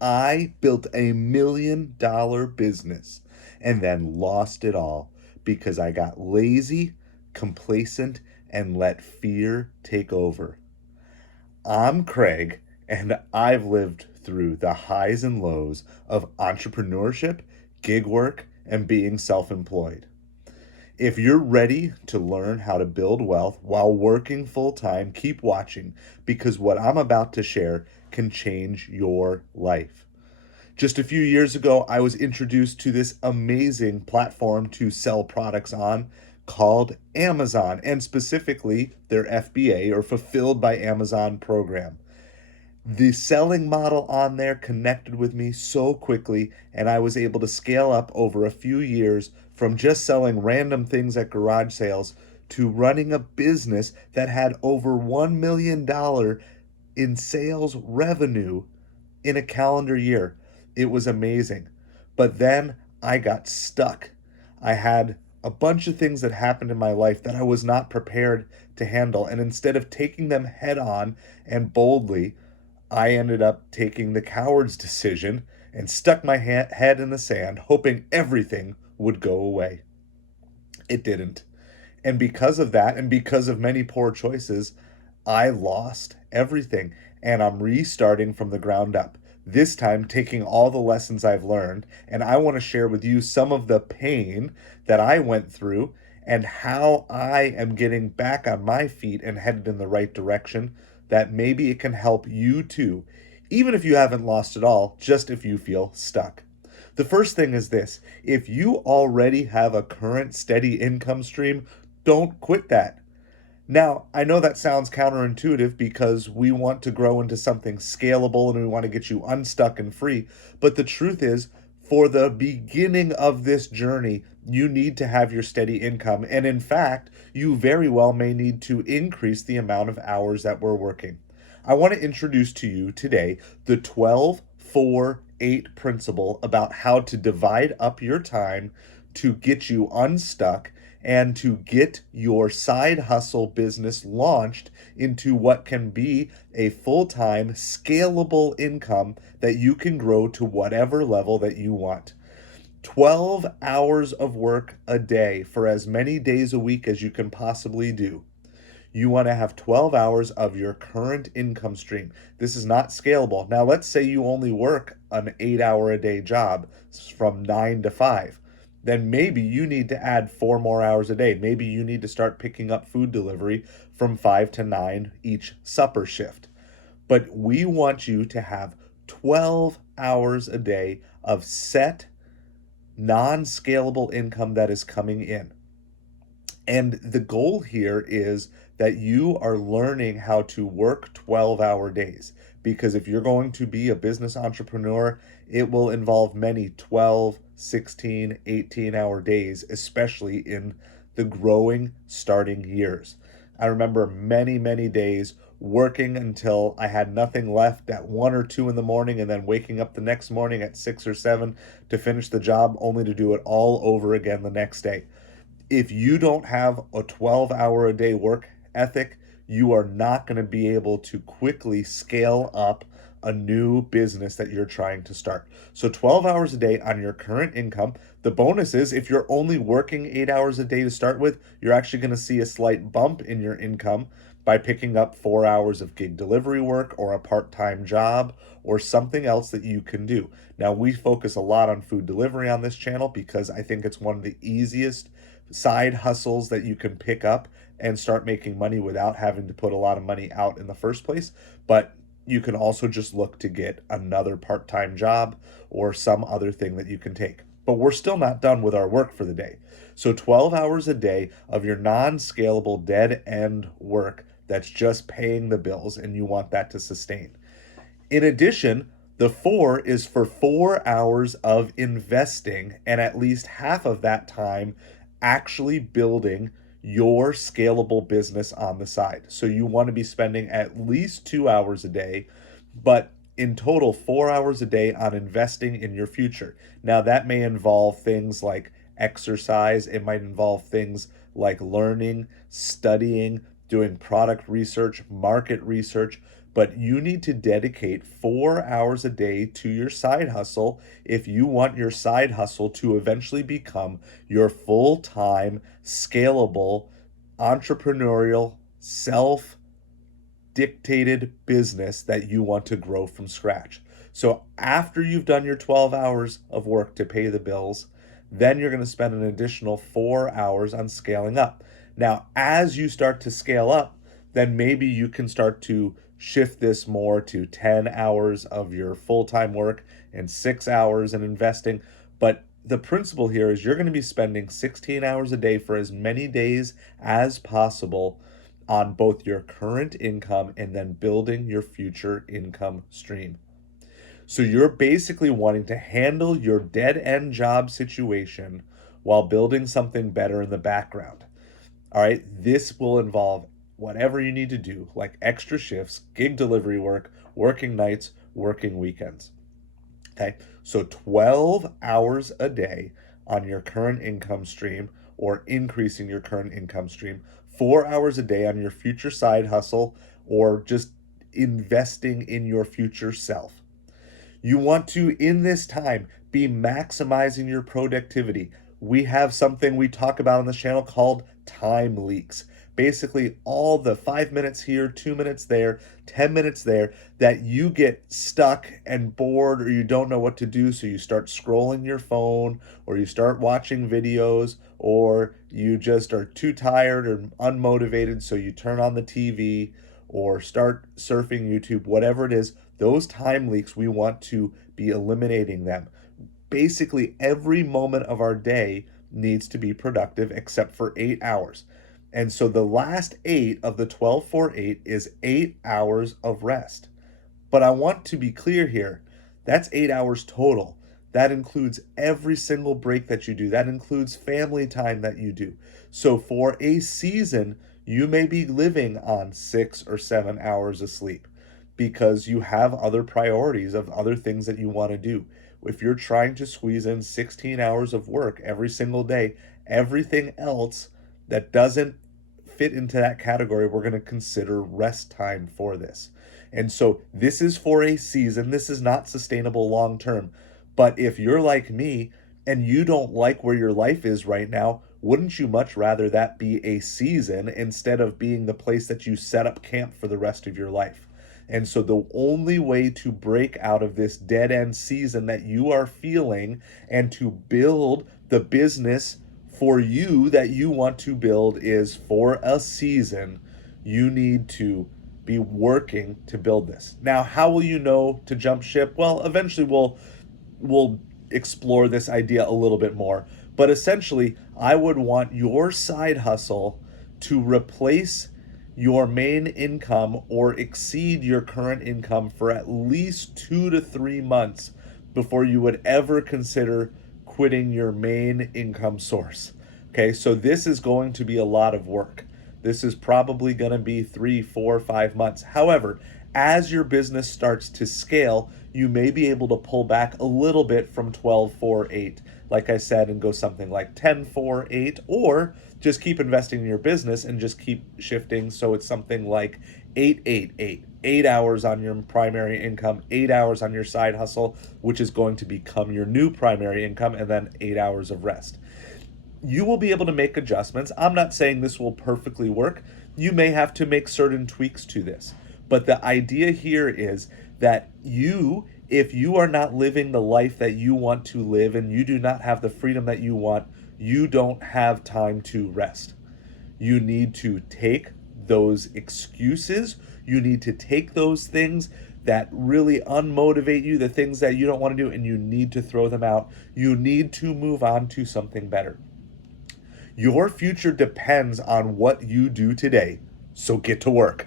I built $1 million business and then lost it all because I got lazy, complacent, and let fear take over. I'm Craig, and I've lived through the highs and lows of entrepreneurship, gig work, and being self employed. If you're ready to learn how to build wealth while working full time, keep watching because what I'm about to share can change your life. Just a few years ago, I was introduced to this amazing platform to sell products on called Amazon, and specifically their FBA or Fulfilled by Amazon program. The selling model on there connected with me so quickly, and I was able to scale up over a few years from just selling random things at garage sales to running a business that had over $1 million in sales revenue in a calendar year. It was amazing. But then I got stuck. I had a bunch of things that happened in my life that I was not prepared to handle. And instead of taking them head on and boldly, I ended up taking the coward's decision and stuck my head in the sand, hoping everything would go away. It didn't. And because of that, and because of many poor choices, I lost everything. And I'm restarting from the ground up. This time, taking all the lessons I've learned. And I want to share with you some of the pain that I went through and how I am getting back on my feet and headed in the right direction. That maybe it can help you too, even if you haven't lost it all, just if you feel stuck. The first thing is this: if you already have a current steady income stream, don't quit that. Now, I know that sounds counterintuitive because we want to grow into something scalable and we want to get you unstuck and free. But the truth is, for the beginning of this journey, you need to have your steady income. And in fact, you very well may need to increase the amount of hours that we're working. I want to introduce to you today the 12-4-8 principle about how to divide up your time to get you unstuck and to get your side hustle business launched into what can be a full time, scalable income that you can grow to whatever level that you want. 12 hours of work a day for as many days a week as you can possibly do. You want to have 12 hours of your current income stream. This is not scalable. Now, let's say you only work an 8 hour a day job from 9 to 5. Then maybe you need to add 4 more hours a day. Maybe you need to start picking up food delivery from 5 to 9 each supper shift. But we want you to have 12 hours a day of set, non scalable income that is coming in. And the goal here is that you are learning how to work 12-hour days. Because if you're going to be a business entrepreneur, it will involve many 12, 16, 18-hour days, especially in the growing starting years. I remember many, many days working until I had nothing left at 1 or 2 in the morning and then waking up the next morning at 6 or 7 to finish the job, only to do it all over again the next day. If you don't have a 12-hour a day work ethic, you are not going to be able to quickly scale up a new business that you're trying to start. So 12 hours a day on your current income. The bonus is if you're only working 8 hours a day to start with, you're actually going to see a slight bump in your income by picking up 4 hours of gig delivery work or a part-time job or something else that you can do. Now, we focus a lot on food delivery on this channel because I think it's one of the easiest side hustles that you can pick up and start making money without having to put a lot of money out in the first place. But you can also just look to get another part time job or some other thing that you can take. But we're still not done with our work for the day. So 12 hours a day of your non scalable dead end work that's just paying the bills, and you want that to sustain. In addition, the 4 is for 4 hours of investing and at least half of that time actually building your scalable business on the side. So you want to be spending at least 2 hours a day, but in total, 4 hours a day on investing in your future. Now, that may involve things like exercise, it might involve things like learning, studying, doing product research, market research, but you need to dedicate 4 hours a day to your side hustle if you want your side hustle to eventually become your full-time, scalable, entrepreneurial, self dictated business that you want to grow from scratch. So after you've done your 12 hours of work to pay the bills, then you're going to spend an additional 4 hours on scaling up. Now, as you start to scale up, then maybe you can start to shift this more to 10 hours of your full time work and 6 hours in investing. But the principle here is you're going to be spending 16 hours a day for as many days as possible on both your current income and then building your future income stream. So you're basically wanting to handle your dead end job situation while building something better in the background. All right, this will involve whatever you need to do, like extra shifts, gig delivery work, working nights, working weekends. Okay, so 12 hours a day on your current income stream or increasing your current income stream, 4 hours a day on your future side hustle or just investing in your future self. You want to, in this time, be maximizing your productivity. We have something we talk about on this channel called time leaks. Basically, all the 5 minutes here, 2 minutes there, 10 minutes there, that you get stuck and bored or you don't know what to do. So you start scrolling your phone or you start watching videos or you just are too tired or unmotivated. So you turn on the TV or start surfing YouTube, whatever it is. Those time leaks, we want to be eliminating them. Basically, every moment of our day needs to be productive except for 8 hours. And so the last 8 of the 12-4-8 is 8 hours of rest. But I want to be clear here, that's 8 hours total. That includes every single break that you do. That includes family time that you do. So for a season, you may be living on 6 or 7 hours of sleep because you have other priorities of other things that you want to do. If you're trying to squeeze in 16 hours of work every single day, everything else that doesn't fit into that category, we're going to consider rest time for this. And so this is for a season. This is not sustainable long term. But if you're like me and you don't like where your life is right now, wouldn't you much rather that be a season instead of being the place that you set up camp for the rest of your life? And so the only way to break out of this dead end season that you are feeling and to build the business for you that you want to build is for a season, you need to be working to build this. Now, how will you know to jump ship? Well, eventually we'll explore this idea a little bit more. But essentially, I would want your side hustle to replace your main income or exceed your current income for at least 2 to 3 months before you would ever consider quitting your main income source. Okay, so this is going to be a lot of work. This is probably going to be 3, 4, 5 months. However, as your business starts to scale, you may be able to pull back a little bit from 12-4-8, like I said, and go something like 10-4-8, or just keep investing in your business and just keep shifting. So it's something like 8-8-8, 8 hours on your primary income, 8 hours on your side hustle, which is going to become your new primary income, and then 8 hours of rest. You will be able to make adjustments. I'm not saying this will perfectly work. You may have to make certain tweaks to this. But the idea here is that you, if you are not living the life that you want to live and you do not have the freedom that you want, you don't have time to rest. You need to take those excuses. You need to take those things that really unmotivate you, the things that you don't want to do, and you need to throw them out. You need to move on to something better. Your future depends on what you do today, so get to work.